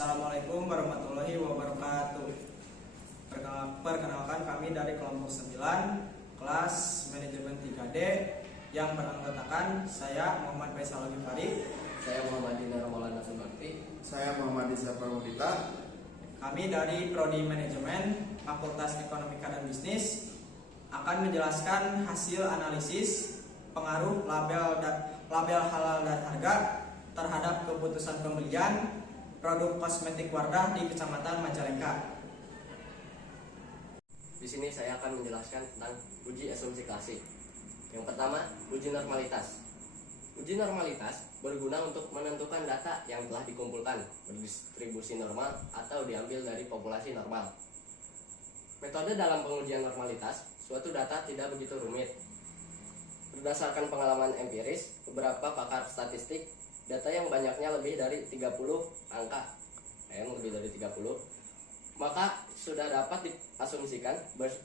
Assalamualaikum warahmatullahi wabarakatuh. Perkenalkan, kami dari kelompok 9 kelas manajemen 3D yang beranggotakan saya Muhammad Faisal Al-Ghifari, saya Muhammad Dinar Maulana Subakti, saya Muhammad Isa Pramudita. Kami dari Prodi Manajemen Fakultas Ekonomika dan Bisnis akan menjelaskan hasil analisis pengaruh label halal dan harga terhadap keputusan pembelian produk kosmetik Wardah di Kecamatan Majalengka. Di sini saya akan menjelaskan tentang uji asumsi klasik. Yang pertama, uji normalitas. Uji normalitas berguna untuk menentukan data yang telah dikumpulkan berdistribusi normal atau diambil dari populasi normal. Metode dalam pengujian normalitas, suatu data tidak begitu rumit. Berdasarkan pengalaman empiris, beberapa pakar statistik, data yang banyaknya lebih dari 30 angka, maka sudah dapat diasumsikan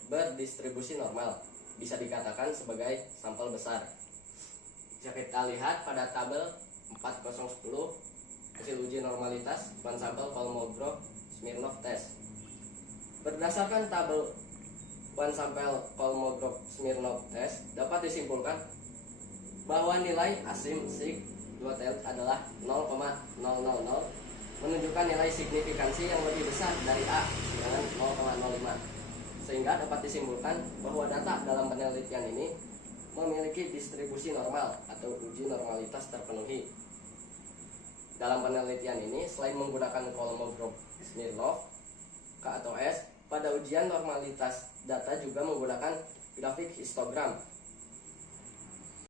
berdistribusi normal, bisa dikatakan sebagai sampel besar. Bisa kita lihat pada tabel 4010 hasil uji normalitas one sample Kolmogorov-Smirnov test. Berdasarkan tabel one sample Kolmogorov-Smirnov test dapat disimpulkan bahwa nilai asumsi dua tel adalah 0,000, menunjukkan nilai signifikansi yang lebih besar dari A dengan 0,05, sehingga dapat disimpulkan bahwa data dalam penelitian ini memiliki distribusi normal atau uji normalitas terpenuhi. Dalam penelitian ini, selain menggunakan Kolmogorov-Smirnov K atau S, pada ujian normalitas data juga menggunakan grafik histogram.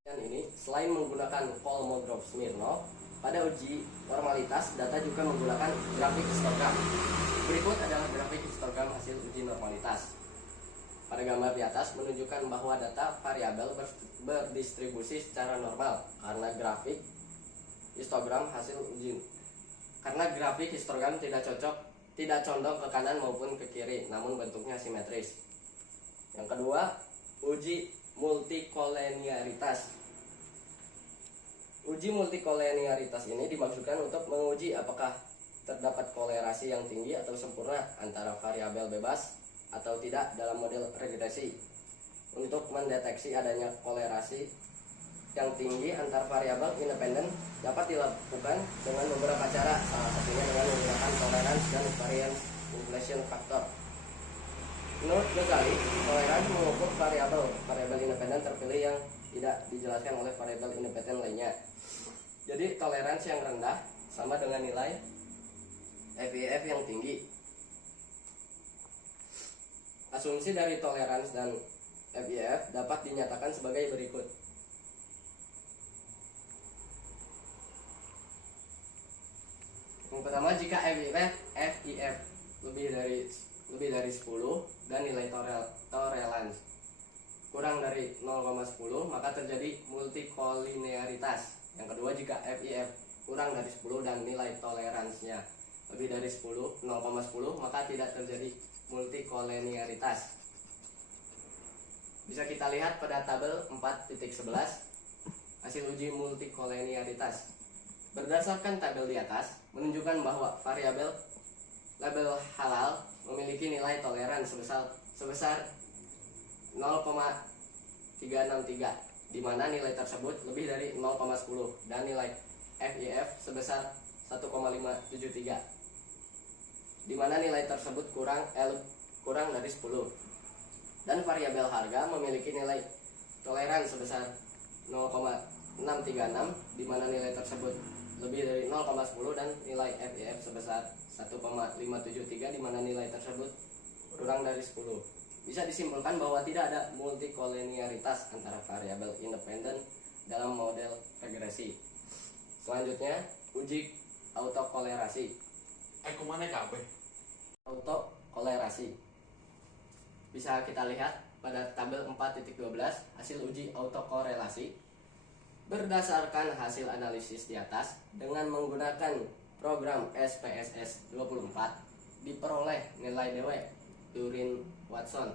Ini selain menggunakan Kolmogorov-Smirnov, pada uji normalitas data juga menggunakan grafik histogram. Berikut adalah grafik histogram hasil uji normalitas. Pada gambar di atas menunjukkan bahwa data variabel berdistribusi secara normal karena grafik histogram hasil uji. Karena grafik histogram tidak condong ke kanan maupun ke kiri, namun bentuknya simetris. Yang kedua, uji multikoleniaritas. Uji multikoleniaritas ini dimaksudkan untuk menguji apakah terdapat kolerasi yang tinggi atau sempurna antara variabel bebas atau tidak dalam model regresi. Untuk mendeteksi adanya kolerasi yang tinggi antar variabel independen dapat dilakukan dengan beberapa cara, salah satunya dengan menggunakan tolerance dan variance inflation factor. Menurut Ghazali, toleransi mengukur variabel independen terpilih yang tidak dijelaskan oleh variabel independen lainnya. Jadi toleransi yang rendah sama dengan nilai FIF yang tinggi. Asumsi dari toleransi dan FIF dapat dinyatakan sebagai berikut. Yang pertama, jika FIF lebih dari 10 dan nilai toleransi kurang dari 0,10, maka terjadi multikolinearitas. Yang kedua, jika FIF kurang dari 10 dan nilai toleransinya lebih dari 0,10, maka tidak terjadi multikolinearitas. Bisa kita lihat pada tabel 4.11 hasil uji multikolinearitas. Berdasarkan tabel di atas menunjukkan bahwa variabel label halal memiliki nilai toleran sebesar 0,363, di mana nilai tersebut lebih dari 0,10 dan nilai FIF sebesar 1,573, di mana nilai tersebut kurang dari 10. Dan variabel harga memiliki nilai toleran sebesar 0,636, di mana nilai tersebut lebih dari 0,10 dan nilai FIF sebesar 1,573, di mana nilai tersebut kurang dari 10. Bisa disimpulkan bahwa tidak ada multikolinearitas antara variabel independen dalam model regresi. Selanjutnya, uji autokolerasi. Autokolerasi bisa kita lihat pada tabel 4.12 hasil uji autokorelasi. Berdasarkan hasil analisis di atas dengan menggunakan program SPSS 24 diperoleh nilai DW Turing Watson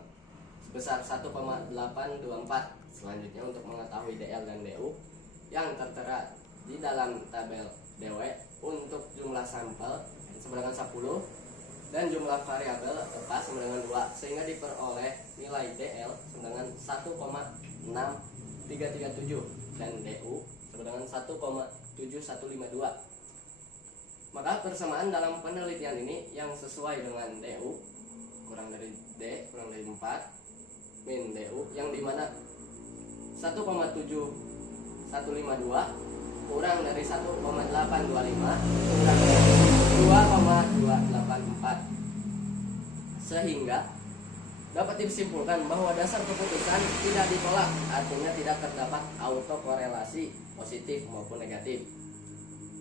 sebesar 1,824. Selanjutnya, untuk mengetahui DL dan DU yang tertera di dalam tabel DW untuk jumlah sampel, sedangkan dan jumlah variabel lepas sama dengan 2, sehingga diperoleh nilai DL sama dengan 1,6337 dan DU sama dengan 1,7152. Maka persamaan dalam penelitian ini yang sesuai dengan DU kurang dari D kurang dari 4 min DU, yang dimana 1,7152 kurang dari 1,825 kurang dari 2,284, sehingga dapat disimpulkan bahwa dasar keputusan tidak ditolak, artinya tidak terdapat autokorelasi positif maupun negatif,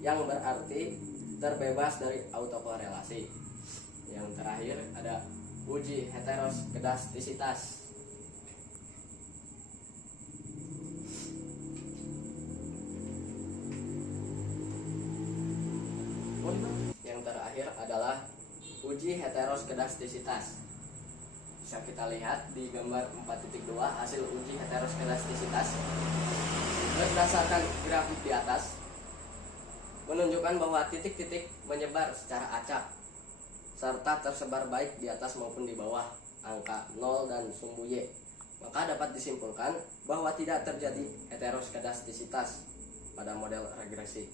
yang berarti terbebas dari autokorelasi. Yang terakhir ada uji heteroskedastisitas. Yang terakhir adalah uji heteroskedastisitas. Bisa kita lihat di gambar 4.2 hasil uji heteroskedastisitas. Berdasarkan grafik di atas menunjukkan bahwa titik-titik menyebar secara acak serta tersebar baik di atas maupun di bawah angka 0 dan sumbu Y. Maka dapat disimpulkan bahwa tidak terjadi heteroskedastisitas pada model regresi.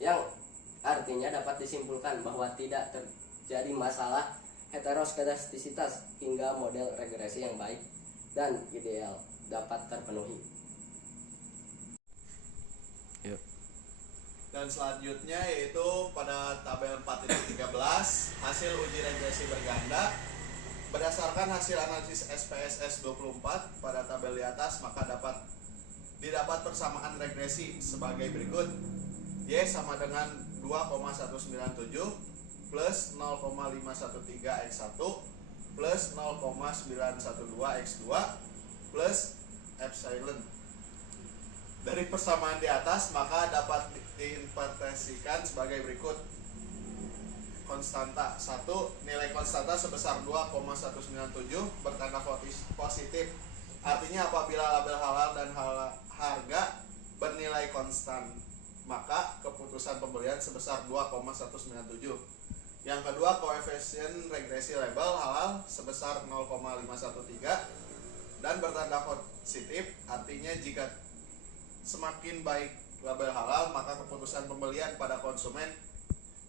Yang artinya dapat disimpulkan bahwa tidak terjadi masalah heteroskedastisitas hingga model regresi yang baik dan ideal dapat terpenuhi. Yuk. Dan selanjutnya yaitu pada tabel 4.13 hasil uji regresi berganda. Berdasarkan hasil analisis SPSS 24 pada tabel di atas, maka didapat persamaan regresi sebagai berikut. Y sama dengan 2,197 plus 0,513 X1 plus 0,912 X2 plus epsilon. Dari persamaan di atas maka dapat diinterpretasikan sebagai berikut. Konstanta 1, nilai konstanta sebesar 2,197 bertanda positif. Artinya apabila label halal dan harga bernilai konstan, maka keputusan pembelian sebesar 2,197. Yang kedua, koefisien regresi label halal sebesar 0,513 dan bertanda positif, artinya jika semakin baik label halal maka keputusan pembelian pada konsumen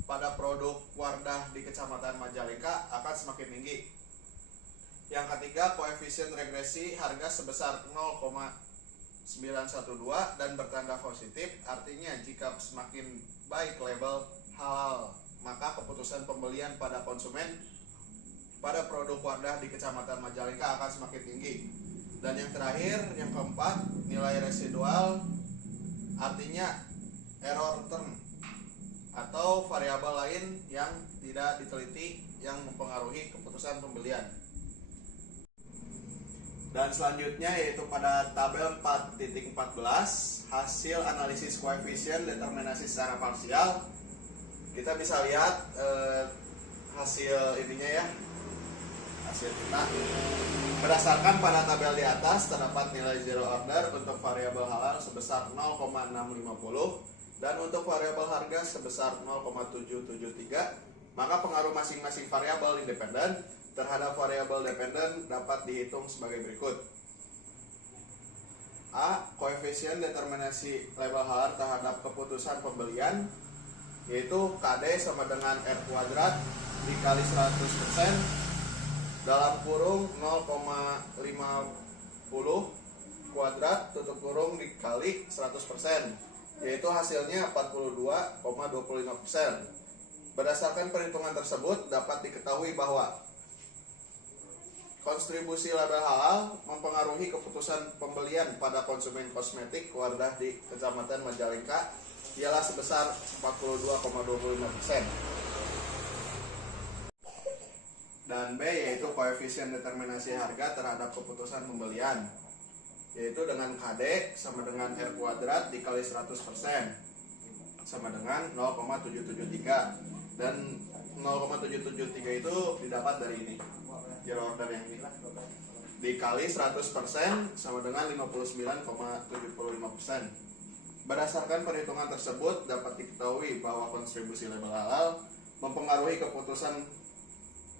pada produk Wardah di Kecamatan Majalengka akan semakin tinggi. Yang ketiga, koefisien regresi harga sebesar 0,912 dan bertanda positif, artinya jika semakin baik label halal maka keputusan pembelian pada konsumen pada produk Wardah di Kecamatan Majalengka akan semakin tinggi. Dan yang terakhir, yang keempat, nilai residual, artinya error term atau variabel lain yang tidak diteliti yang mempengaruhi keputusan pembelian. Dan selanjutnya yaitu pada tabel 4.14 hasil analisis koefisien determinasi secara parsial. Kita bisa lihat hasil ininya ya, hasil kita. Berdasarkan pada tabel di atas terdapat nilai zero order untuk variabel halal sebesar 0,650 dan untuk variabel harga sebesar 0,773. Maka pengaruh masing-masing variabel independen terhadap variabel dependen dapat dihitung sebagai berikut. A. Koefisien determinasi label halal terhadap keputusan pembelian, yaitu KD sama dengan R kuadrat dikali 100% dalam kurung 0,50 kuadrat tutup kurung dikali 100%, yaitu hasilnya 42,25%. Berdasarkan perhitungan tersebut dapat diketahui bahwa kontribusi label halal mempengaruhi keputusan pembelian pada konsumen kosmetik Wardah di Kecamatan Majalengka ialah sebesar 42,25%. Dan B yaitu koefisien determinasi harga terhadap keputusan pembelian, yaitu dengan KD sama dengan R kuadrat dikali 100% sama dengan 0,773, dan 0,773 itu didapat dari ini zero order yang ini dikali 100% sama dengan 59,75%. Berdasarkan perhitungan tersebut dapat diketahui bahwa kontribusi label halal mempengaruhi keputusan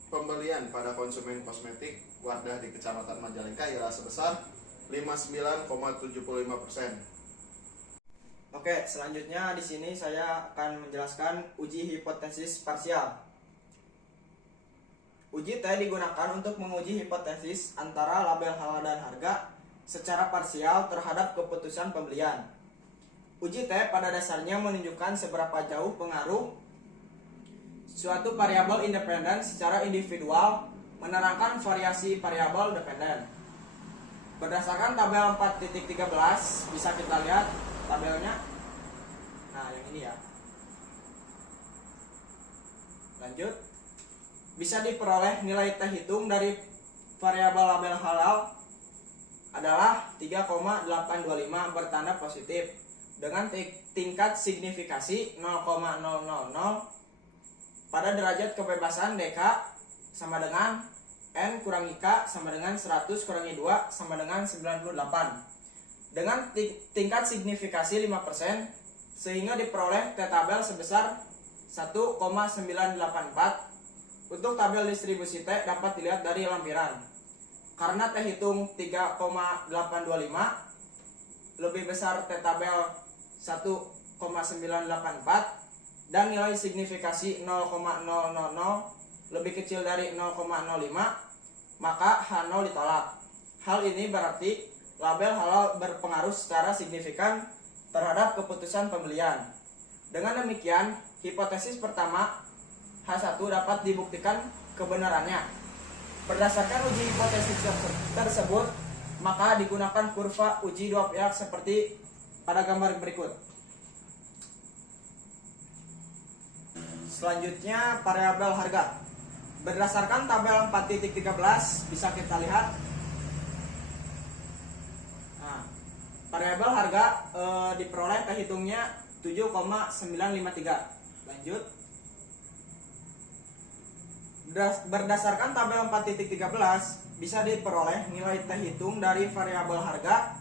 pembelian pada konsumen kosmetik Wardah di Kecamatan Majalengka ialah sebesar 59,75%. Oke, selanjutnya di sini saya akan menjelaskan uji hipotesis parsial. Uji T digunakan untuk menguji hipotesis antara label halal dan harga secara parsial terhadap keputusan pembelian. Uji T pada dasarnya menunjukkan seberapa jauh pengaruh suatu variabel independen secara individual menerangkan variasi variabel dependen. Berdasarkan tabel 4.13 bisa kita lihat tabelnya. Nah, yang ini ya. Lanjut. Bisa diperoleh nilai T hitung dari variabel label halal adalah 3,825 bertanda positif dengan tingkat signifikasi 0,000 pada derajat kebebasan DK sama dengan N kurang IK sama dengan 100 kurangi 2 sama dengan 98 dengan tingkat signifikasi 5% sehingga diperoleh T tabel sebesar 1,984. Untuk tabel distribusi T dapat dilihat dari lampiran. Karena T hitung 3,825 lebih besar T tabel 1,984 dan nilai signifikasi 0,000 lebih kecil dari 0,05, maka H0 ditolak. Hal ini berarti label halal berpengaruh secara signifikan terhadap keputusan pembelian. Dengan demikian, hipotesis pertama H1 dapat dibuktikan kebenarannya. Berdasarkan uji hipotesis tersebut, maka digunakan kurva uji dua pihak seperti pada gambar berikut. Selanjutnya, variabel harga. Berdasarkan tabel 4.13 bisa kita lihat. Nah, variabel harga diperoleh hitungnya 7,953. Lanjut. Berdasarkan tabel 4.13 bisa diperoleh nilai T hitung dari variabel harga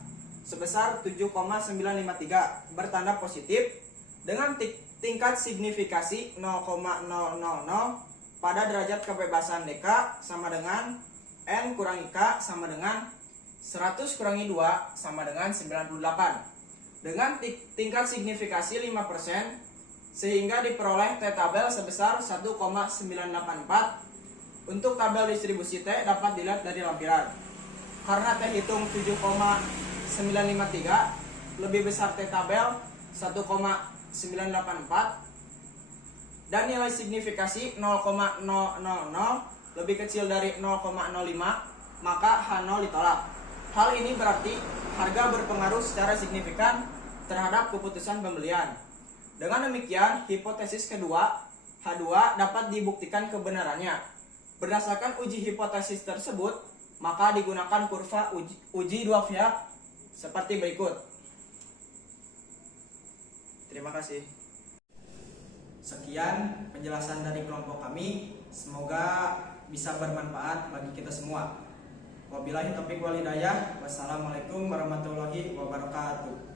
sebesar 7,953 bertanda positif dengan tingkat signifikasi 0,000 pada derajat kebebasan DK sama dengan N kurang IK sama dengan 100 kurangi 2 sama dengan 98 dengan tingkat signifikasi 5% sehingga diperoleh T tabel sebesar 1,984. Untuk tabel distribusi T dapat dilihat dari lampiran. Karena T hitung 7,953 lebih besar T tabel 1,984 dan nilai signifikasi 0,000 lebih kecil dari 0,05, maka H0 ditolak. Hal ini berarti harga berpengaruh secara signifikan terhadap keputusan pembelian. Dengan demikian, hipotesis kedua H2 dapat dibuktikan kebenarannya. Berdasarkan uji hipotesis tersebut, maka digunakan kurva uji dua pihak seperti berikut. Terima kasih. Sekian penjelasan dari kelompok kami. Semoga bisa bermanfaat bagi kita semua. Wabillahi taufiq wal hidayah. Wassalamualaikum warahmatullahi wabarakatuh.